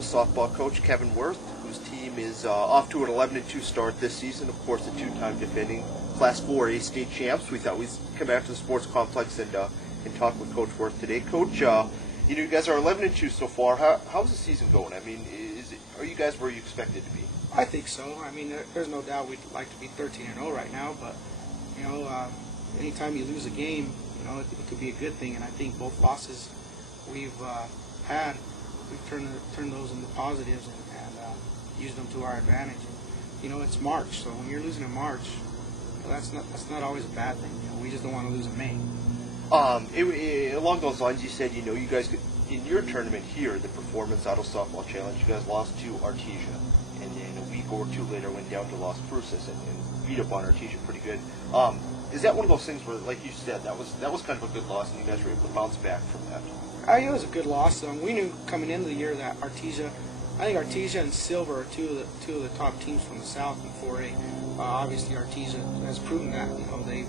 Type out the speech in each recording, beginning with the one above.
Softball coach Kevin Werth, whose team is off to an 11-2 start this season. Of course, the two-time defending Class 4A state champs. We thought we'd come back to the sports complex and talk with Coach Werth today. Coach, you guys are 11-2 so far. How's the season going? I mean, are you guys where you expected to be? I think so. I mean, there's no doubt we'd like to be 13-0 right now, but anytime you lose a game, it could be a good thing. And I think both losses we've had, we've turned those into positives and used them to our advantage. And, it's March, so when you're losing in March, that's not always a bad thing. We just don't want to lose in May. Along those lines, you said you guys could, in your tournament here, the Performance Auto Softball Challenge, you guys lost to Artesia, and then a week or two later went down to Las Cruces and beat up on Artesia pretty good. Is that one of those things where, like you said, that was kind of a good loss, and you guys were able to bounce back from that? It was a good loss. We knew coming into the year that I think Artesia and Silver are two of the top teams from the South in 4A. Obviously, Artesia has proven that. They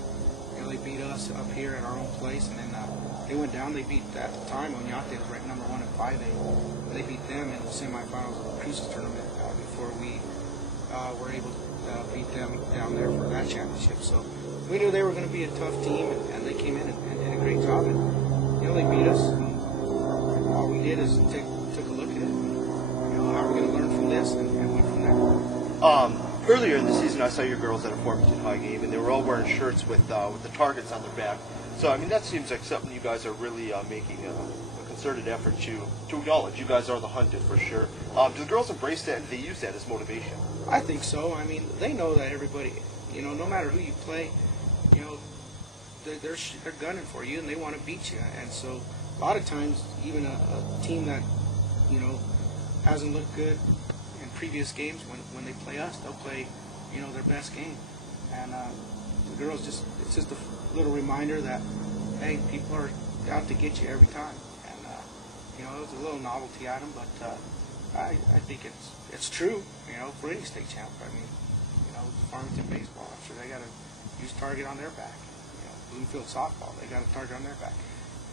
beat us up here at our own place, and then they went down. They beat, at the time, Oñate was ranked number 1 in 5A. They beat them in the semifinals of the Cruces tournament before we were able to beat them down there for that championship. So we knew they were going to be a tough team, and they came in and did a great job. And they beat us. And all we did is took a look at it. How are we going to learn from this, and went from there. Earlier in the season, I saw your girls at a Farmington High game, and they were all wearing shirts with the targets on their back. So, I mean, that seems like something you guys are really making a concerted effort to acknowledge. You guys are the hunted for sure. Do the girls embrace that, and do they use that as motivation? I think so. I mean, they know that everybody, no matter who you play, they're gunning for you, and they want to beat you. And so, a lot of times, even a team that, hasn't looked good in previous games, when they play us, they'll play, their best game. And the girls it's just a little reminder that, hey, people are out to get you every time. And, it was a little novelty item, but I think it's true, for any state champ. I mean, Farmington baseball, I'm sure they got to use target on their back. Bloomfield softball, they got a target on their back.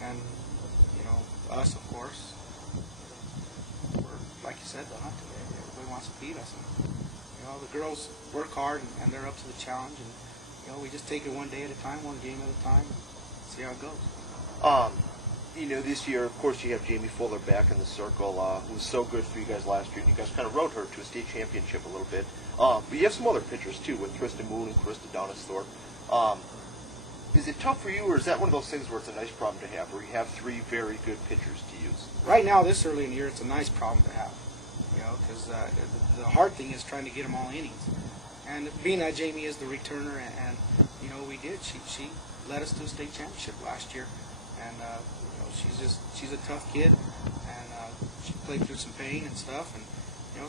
And, us, of course, we're, like you said, the hunt today. Everybody wants to beat us. And, the girls work hard, and they're up to the challenge. And, we just take it one day at a time, one game at a time, and see how it goes. This year, of course, you have Jamie Fuller back in the circle, who was so good for you guys last year, and you guys kind of rode her to a state championship a little bit. But you have some other pitchers, too, with Krista Moon and Krista Donisthorpe. Is it tough for you, or is that one of those things where it's a nice problem to have, where you have three very good pitchers to use? Right now, this early in the year, it's a nice problem to have, because the hard thing is trying to get them all innings. And being that Jamie is the returner, and we did. She led us to a state championship last year, and she's a tough kid, and she played through some pain and stuff, and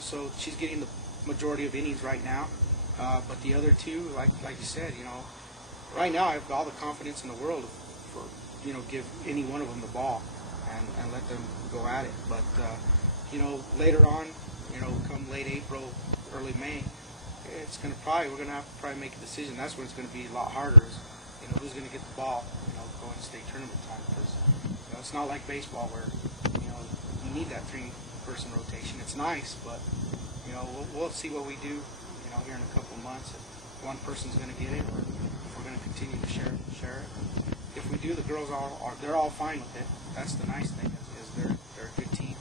so she's getting the majority of innings right now. But the other two, like you said, right now I have all the confidence in the world for give any one of them the ball and let them go at it. But later on, come late April, early May, we're gonna have to probably make a decision. That's when it's gonna be a lot harder. Is who's gonna get the ball, going to state tournament time, because it's not like baseball where you need that 3-person rotation. It's nice, but we'll see what we do here in a couple of months. If one person's gonna get it, or if we're gonna continue to share it. If we do, the girls they're all fine with it. That's the nice thing, is they're a good team,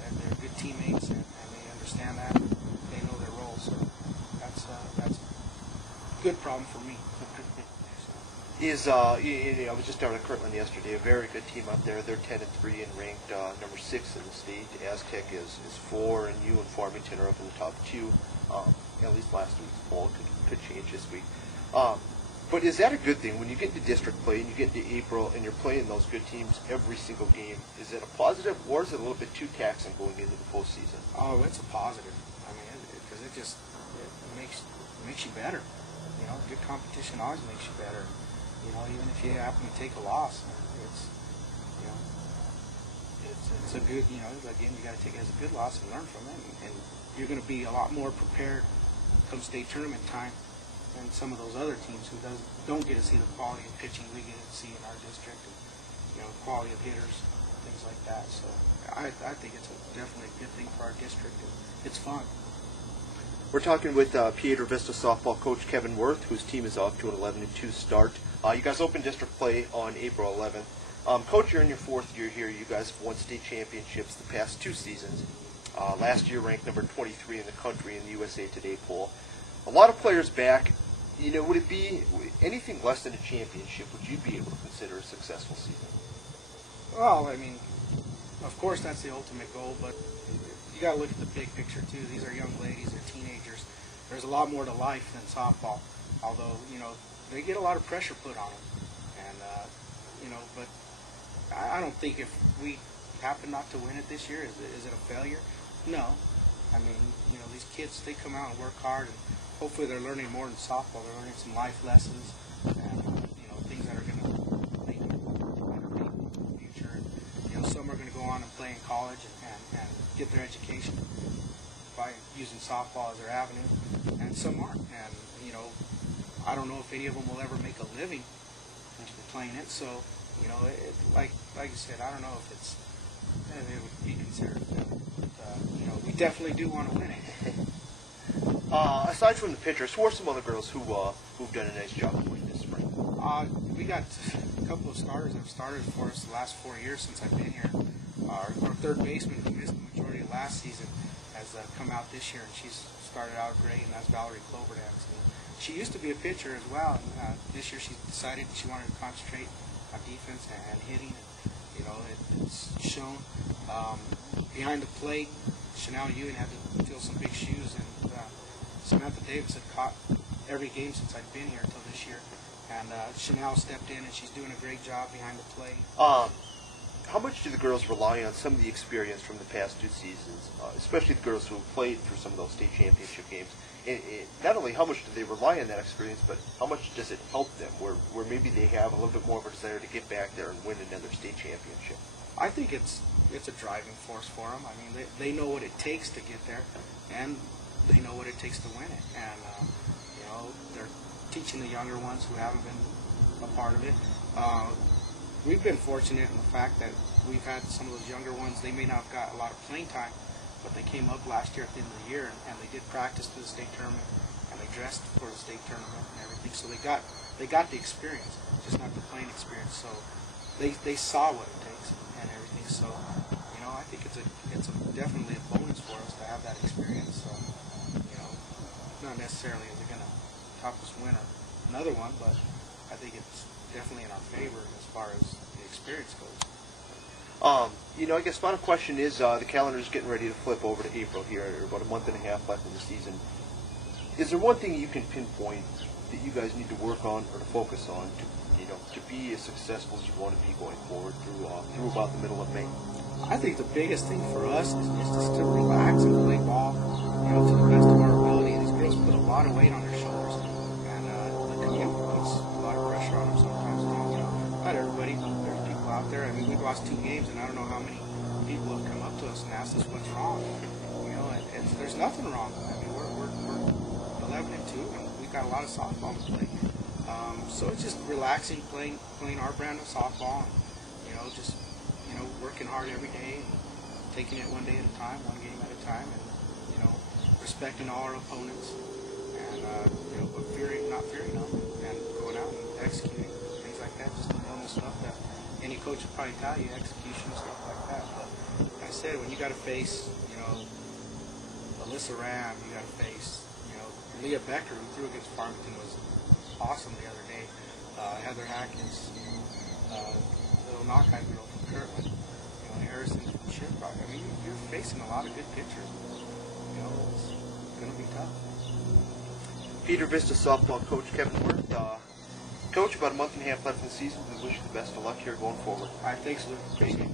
and they're good teammates, and they understand that. They know their role, so that's a good problem for me. I was just down at Kirtland yesterday. A very good team out there. They're 10-3 and ranked number 6 in the state. Aztec is 4, and you and Farmington are up in the top 2. At least last week's poll could change this week. But is that a good thing when you get into district play and you get into April and you're playing those good teams every single game? Is it a positive, or is it a little bit too taxing going into the postseason? Oh, it's a positive. I mean, because it makes you better. Good competition always makes you better. Even if you happen to take a loss, it's a good, again, you got to take it as a good loss and learn from it, and you're going to be a lot more prepared come state tournament time than some of those other teams who don't get to see the quality of pitching we get to see in our district, and quality of hitters, things like that. So I think it's definitely a good thing for our district. It's fun. We're talking with Piedra Vista softball coach Kevin Werth, whose team is off to an 11-2 start. You guys opened district play on April 11th. Coach, you're in your fourth year here. You guys have won state championships the past 2 seasons. Last year ranked number 23 in the country in the USA Today poll. A lot of players back. You know, would it be anything less than a championship? Would you be able to consider a successful season? Well, I mean, of course that's the ultimate goal, but you got to look at the big picture too. These are young ladies, they're teenagers. There's a lot more to life than softball. Although, you know, they get a lot of pressure put on them, and you know, but I don't think if we happen not to win it this year, is it a failure? No. I mean, you know, these kids, they come out and work hard, and hopefully they're learning more than softball. They're learning some life lessons, and you know, things that are going to make them better people in the future. And, you know, some are going to go on and play in college and get their education by using softball as their avenue, and some aren't. And you know, I don't know if any of them will ever make a living playing it. So, you know, like you said, I don't know if it would be considered. You know, we definitely do want to win it. Aside from the pitchers, who are some other girls who've done a nice job of winning this spring? We got a couple of starters that have started for us the last 4 years since I've been here. Our third baseman, who missed the majority of last season, has come out this year, and she's started out great, and that's Valerie Cloverdance. She used to be a pitcher as well, and this year she decided she wanted to concentrate on defense and hitting. And, you know, it's shown. Behind the plate, Chanel Ewan had to fill some big shoes, and Samantha Davis had caught every game since I'd been here until this year. And Chanel stepped in, and she's doing a great job behind the plate. How much do the girls rely on some of the experience from the past 2 seasons, especially the girls who have played through some of those state championship games? Not only how much do they rely on that experience, but how much does it help them, where maybe they have a little bit more of a desire to get back there and win another state championship? I think it's a driving force for them. I mean, they know what it takes to get there, and they know what it takes to win it. And you know, they're teaching the younger ones who haven't been a part of it. We've been fortunate in the fact that we've had some of those younger ones. They may not have got a lot of playing time, but they came up last year at the end of the year, and they did practice for the state tournament, and they dressed for the state tournament and everything. So they got the experience, just not the playing experience. So they saw what it takes and everything. So, you know, I think it's definitely a bonus for us to have that experience. So, you know, not necessarily is it going to help us win another one, but I think it's definitely in our favor as far as the experience goes. You know, I guess final question is, the calendar is getting ready to flip over to April here, about a month and a half left in the season. Is there one thing you can pinpoint that you guys need to work on or to focus on to be as successful as you want to be going forward through about the middle of May? I think the biggest thing for us is just to relax and play ball, you know, to the best of our ability. These girls put a lot of weight on their shoulders, and the commute puts a lot of pressure on them sometimes too. You know, not everybody, but there's people out there. I mean, we've lost 2 games, and I don't know how many people have come up to us and asked us what's wrong. You know, there's nothing wrong. I mean, we're 11-2, and we've got a lot of softball to play. So it's just relaxing, playing our brand of softball, and, you know, just, you know, working hard every day and taking it one day at a time, one game at a time, and, you know, respecting all our opponents, and you know, but not fearing them, and going out and executing things like that, just the normal stuff that any coach would probably tell you, execution and stuff like that. But like I said, when you got to face, you know, Alyssa Ram, you got to face, you know, Leah Becker, who threw against Farmington, was awesome the other day. Heather Hackins, little knockeye girl from Kirtland, you know, Harrison from Shiprock. I mean, you're facing a lot of good pitchers. You know, it's going to be tough. Piedra Vista softball coach Kevin Werth. Coach, about a month and a half left in the season. We wish you the best of luck here going forward. All right, thanks, Luke. Appreciate it.